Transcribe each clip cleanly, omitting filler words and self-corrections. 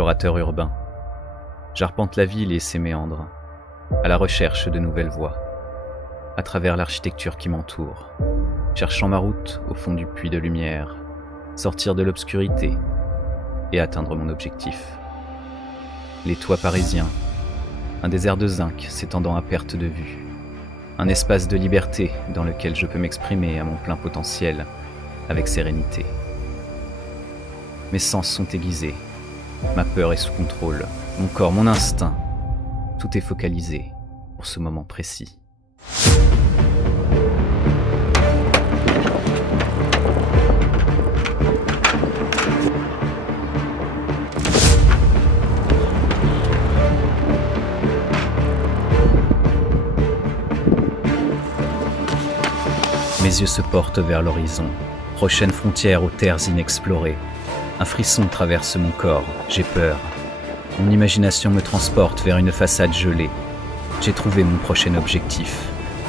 explorateur urbain. J'arpente la ville et ses méandres, à la recherche de nouvelles voies, à travers l'architecture qui m'entoure, cherchant ma route au fond du puits de lumière, sortir de l'obscurité et atteindre mon objectif. Les toits parisiens, un désert de zinc s'étendant à perte de vue, un espace de liberté dans lequel je peux m'exprimer à mon plein potentiel avec sérénité. Mes sens sont aiguisés, ma peur est sous contrôle, mon corps, mon instinct, tout est focalisé pour ce moment précis. Mes yeux se portent vers l'horizon, prochaine frontière aux terres inexplorées. Un frisson traverse mon corps, j'ai peur. Mon imagination me transporte vers une façade gelée. J'ai trouvé mon prochain objectif.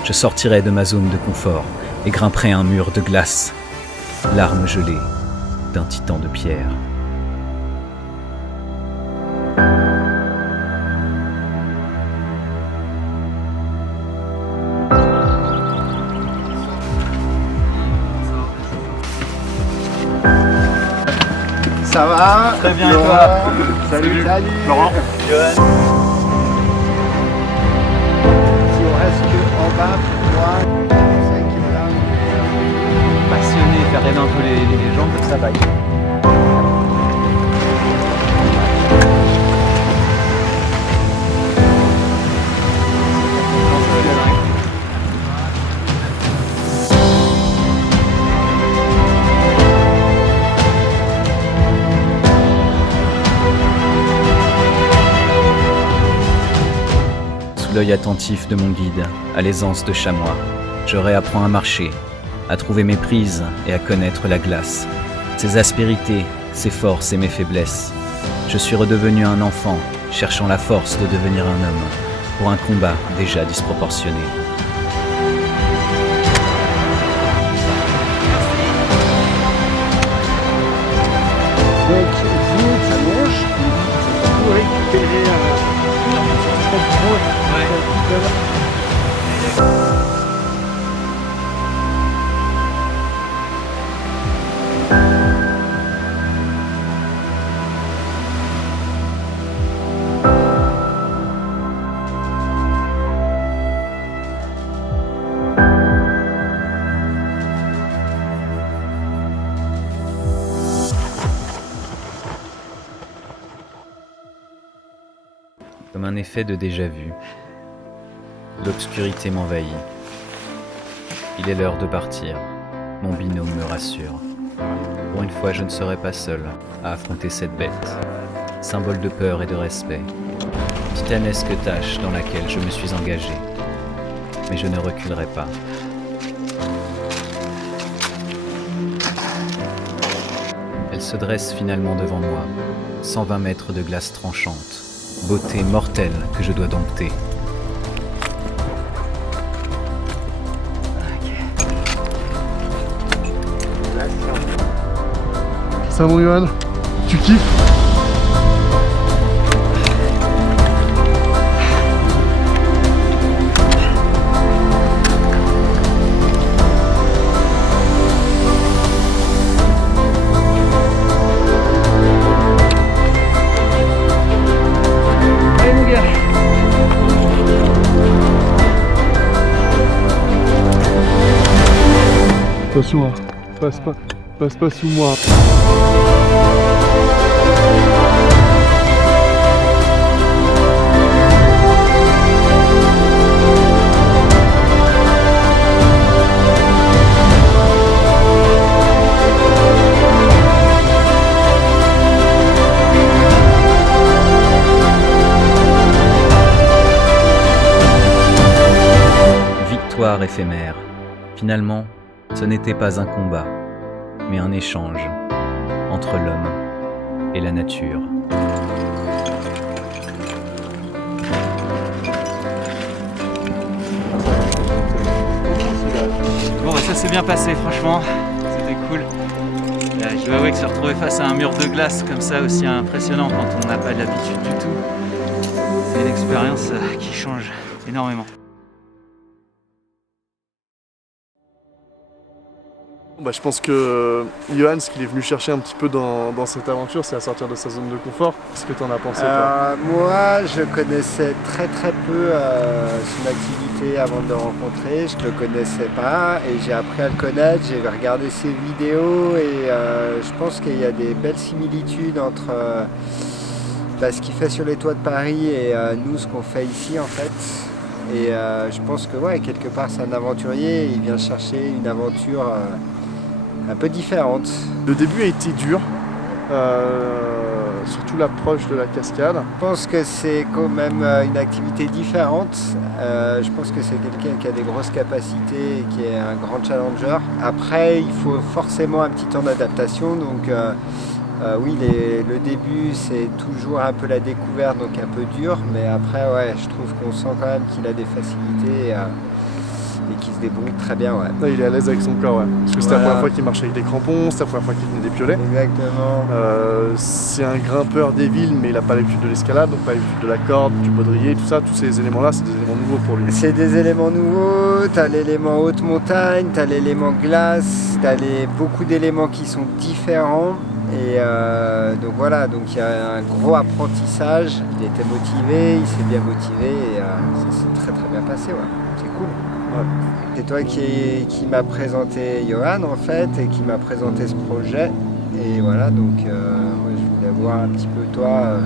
Je sortirai de ma zone de confort et grimperai un mur de glace. L'arme gelée d'un titan de pierre. Ça va? Très bien, Laurent. et toi? Salut. Laurent. Johan. Si on reste que en bas, moi, c'est qui me l'a Passionné, faire rêver un peu les gens, ça va. Sous l'œil attentif de mon guide, à l'aisance de chamois, je réapprends à marcher, à trouver mes prises et à connaître la glace, ses aspérités, ses forces et mes faiblesses. Je suis redevenu un enfant, cherchant la force de devenir un homme, pour un combat déjà disproportionné. Donc, vous, ça mange, vous récupérez Comme un effet de déjà-vu, l'obscurité m'envahit. Il est l'heure de partir. Mon binôme me rassure. Pour une fois, je ne serai pas seul à affronter cette bête. Symbole de peur et de respect. Titanesque tâche dans laquelle je me suis engagé. Mais je ne reculerai pas. Elle se dresse finalement devant moi. 120 mètres de glace tranchante. Beauté mortelle que je dois dompter. Ça mon Johan, tu kiffes? Allez mon gars. Pas sous moi, passe pas sous moi. Victoire éphémère. Finalement, ce n'était pas un combat, mais un échange entre l'homme et la nature. Bon bah ça s'est bien passé franchement, c'était cool. je dois avouer que se retrouver face à un mur de glace comme ça, aussi impressionnant quand on n'a pas l'habitude du tout, c'est une expérience qui change énormément. Je pense que Johan, ce qu'il est venu chercher un petit peu dans cette aventure, c'est à sortir de sa zone de confort. Qu'est-ce que tu en as pensé, toi? Moi, je connaissais très peu son activité avant de le rencontrer. Je ne le connaissais pas et j'ai appris à le connaître. J'ai regardé ses vidéos et je pense qu'il y a des belles similitudes entre ce qu'il fait sur les toits de Paris et nous, ce qu'on fait ici en fait. Et je pense que quelque part, c'est un aventurier. Il vient chercher une aventure un peu différente. Le début a été dur, surtout l'approche de la cascade. Je pense que c'est quand même une activité différente. Je pense que c'est quelqu'un qui a des grosses capacités et qui est un grand challenger. Après, il faut forcément un petit temps d'adaptation. Donc oui, le début, c'est toujours un peu la découverte, donc un peu dur. Mais après, je trouve qu'on sent quand même qu'il a des facilités et qu'il se débrouille très bien. Ouais, il est à l'aise avec son corps, parce que c'était la première fois qu'il marchait avec des crampons, c'était la première fois qu'il tenait des piolets. Exactement. C'est un grimpeur des villes, mais il n'a pas l'habitude de l'escalade, donc pas l'habitude de la corde, du baudrier, tout ça. Tous ces éléments-là, c'est des éléments nouveaux pour lui. C'est des éléments nouveaux, tu as l'élément haute montagne, tu as l'élément glace, tu as beaucoup d'éléments qui sont différents. Et donc voilà, donc il y a un gros apprentissage. Il était motivé, il s'est bien motivé et ça s'est très bien passé. C'est cool. C'est toi qui m'a présenté Johan en fait et qui m'a présenté ce projet. Et voilà, donc moi, je voulais voir un petit peu toi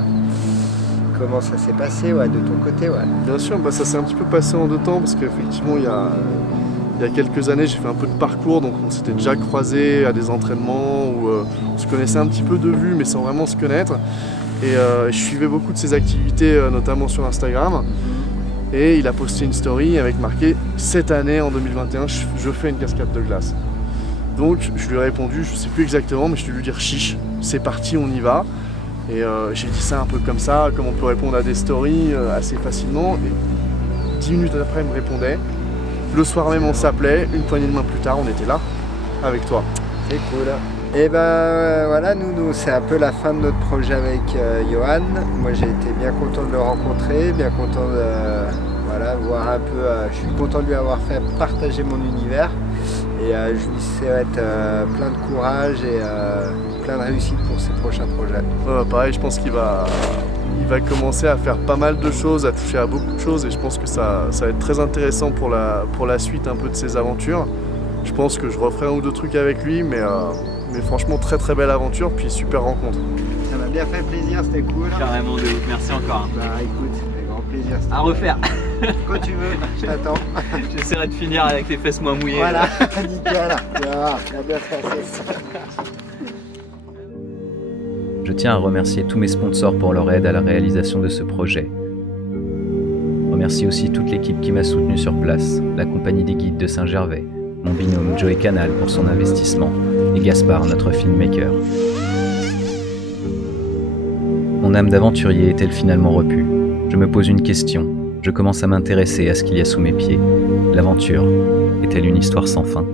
comment ça s'est passé de ton côté. Bien sûr, ça s'est un petit peu passé en 2 temps parce qu'effectivement il y a quelques années j'ai fait un peu de parcours, donc on s'était déjà croisés à des entraînements où on se connaissait un petit peu de vue mais sans vraiment se connaître. Et je suivais beaucoup de ses activités, notamment sur Instagram. Et il a posté une story avec marqué « Cette année, en 2021, je fais une cascade de glace ». Donc je lui ai répondu, je ne sais plus exactement, mais je lui ai dit « Chiche, c'est parti, on y va ». Et j'ai dit ça un peu comme ça, comme on peut répondre à des stories assez facilement. Et 10 minutes après, il me répondait. Le soir même, on s'appelait. Une poignée de main plus tard, on était là, avec toi. C'est cool. Et voilà, nous c'est un peu la fin de notre projet avec Johan. Moi j'ai été bien content de le rencontrer, bien content de voir un peu. Je suis content de lui avoir fait partager mon univers. Et je lui souhaite plein de courage et plein de réussite pour ses prochains projets. Pareil, je pense qu'il va commencer à faire pas mal de choses, à toucher à beaucoup de choses. Et je pense que ça va être très intéressant pour la suite un peu de ses aventures. Je pense que je referai 1 ou 2 trucs avec lui, mais franchement très belle aventure, puis super rencontre. Ça m'a bien fait plaisir, c'était cool. Carrément de ouf, merci encore. Écoute, avec grand plaisir. À refaire. Quand tu veux, je t'attends. J'essaierai de finir avec les fesses moins mouillées. Voilà, nickel. Tu vas voir, ça va bien se passer. Je tiens à remercier tous mes sponsors pour leur aide à la réalisation de ce projet. Je remercie aussi toute l'équipe qui m'a soutenu sur place, la compagnie des guides de Saint-Gervais, mon binôme Joey Canal pour son investissement et Gaspard, notre filmmaker. Mon âme d'aventurier est-elle finalement repue? Je me pose une question. Je commence à m'intéresser à ce qu'il y a sous mes pieds. L'aventure est-elle une histoire sans fin?